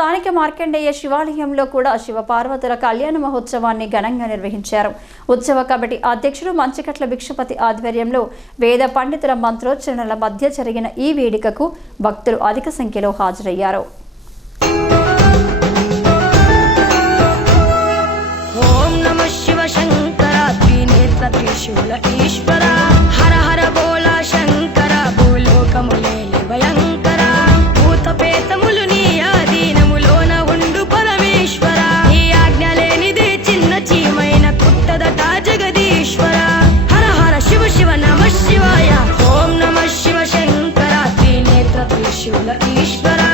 స్థానిక మార్కండేయ శివాలయంలో కూడా శివపార్వతుల కళ్యాణ మహోత్సవాన్ని ఘనంగా నిర్వహించారు. ఉత్సవ కమిటీ అధ్యక్షుడు మంచికట్ల భిక్షపతి ఆధ్వర్యంలో వేద పండితుల మంత్రోచ్చరణల మధ్య జరిగిన ఈ వేడుకకు భక్తులు అధిక సంఖ్యలో హాజరయ్యారు. ఓం నమ శివ శంకరాత్రి ఈశ్వరా ఈశ్వర ఈశ్వర